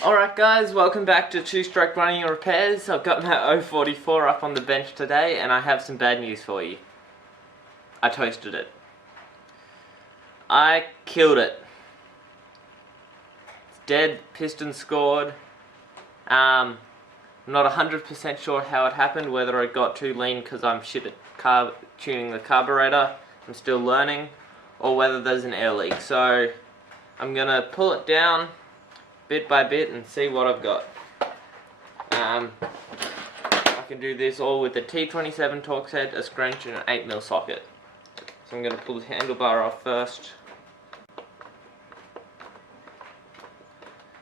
Alright guys, welcome back to Two Stroke Running and Repairs. I've got my 044 up on the bench today and I have some bad news for you. I toasted it. I killed it. It's dead, piston scored. I'm not 100% sure how it happened, whether it got too lean because I'm shit at tuning the carburetor, I'm still learning, or whether there's an air leak. So I'm gonna pull it down bit by bit and see what I've got. I can do this all with a T27 Torx head, a scrunch and an 8mm socket. So I'm going to pull the handlebar off first.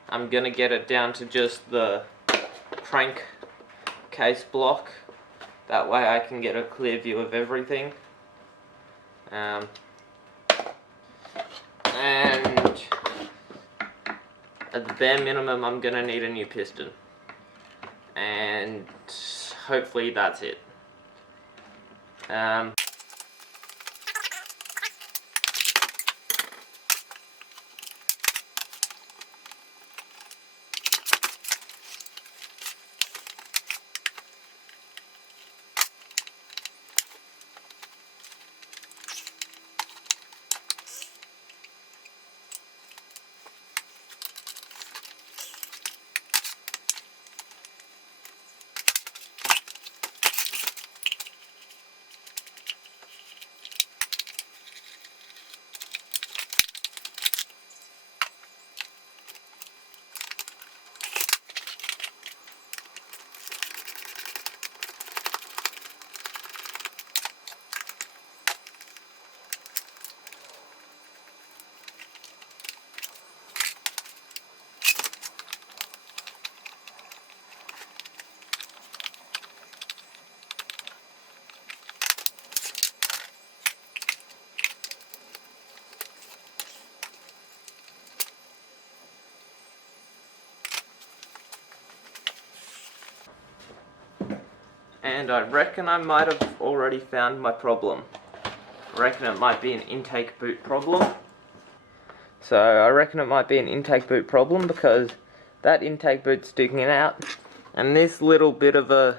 I'm going to get it down to just the crank case block. That way I can get a clear view of everything. And at the bare minimum, I'm going to need a new piston. And hopefully that's it. And I reckon I might have already found my problem. I reckon it might be an intake boot problem. So I reckon it might be an intake boot problem because that intake boot's sticking out, and this little bit of a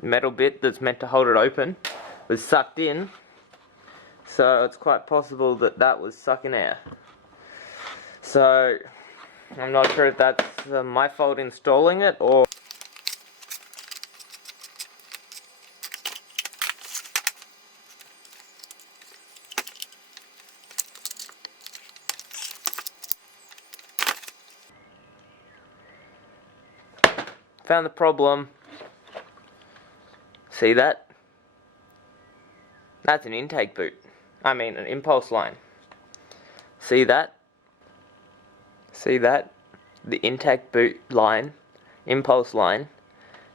metal bit that's meant to hold it open was sucked in. So it's quite possible that that was sucking air. So I'm not sure if that's my fault installing it or found the problem. See that? That's an intake boot. I mean an impulse line. See that? See that? The intake boot line, impulse line,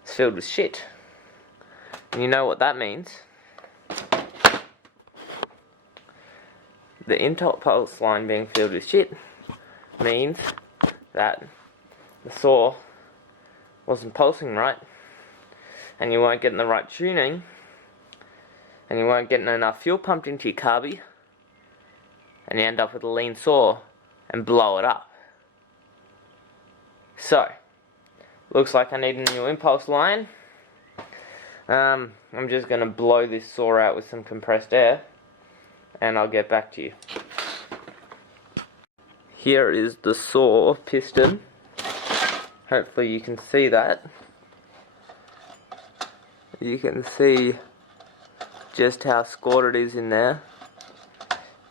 is filled with shit. And you know what that means? The impulse line being filled with shit means that the saw wasn't pulsing right, and you weren't getting the right tuning, and you weren't getting enough fuel pumped into your carby, and you end up with a lean saw and blow it up. So, looks like I need a new impulse line. I'm just going to blow this saw out with some compressed air, and I'll get back to you. Here is the saw piston. Hopefully you can see that. You can see just how scored it is in there.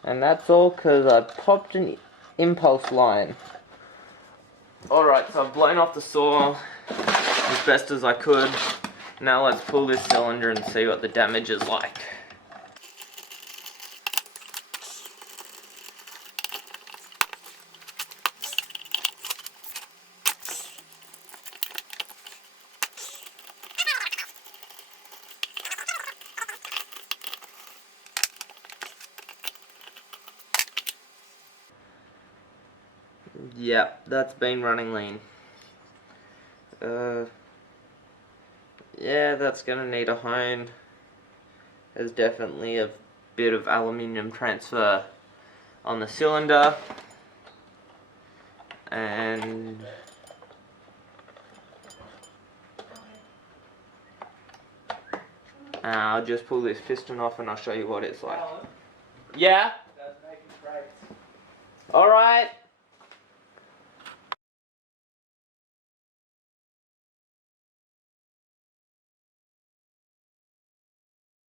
And that's all because I popped an impulse line. Alright, so I've blown off the saw as best as I could. Now let's pull this cylinder and see what the damage is like. Yep, that's been running lean. Yeah, that's gonna need a hone. There's definitely a bit of aluminium transfer on the cylinder, and And I'll just pull this piston off and I'll show you what it's like. Yeah? Alright.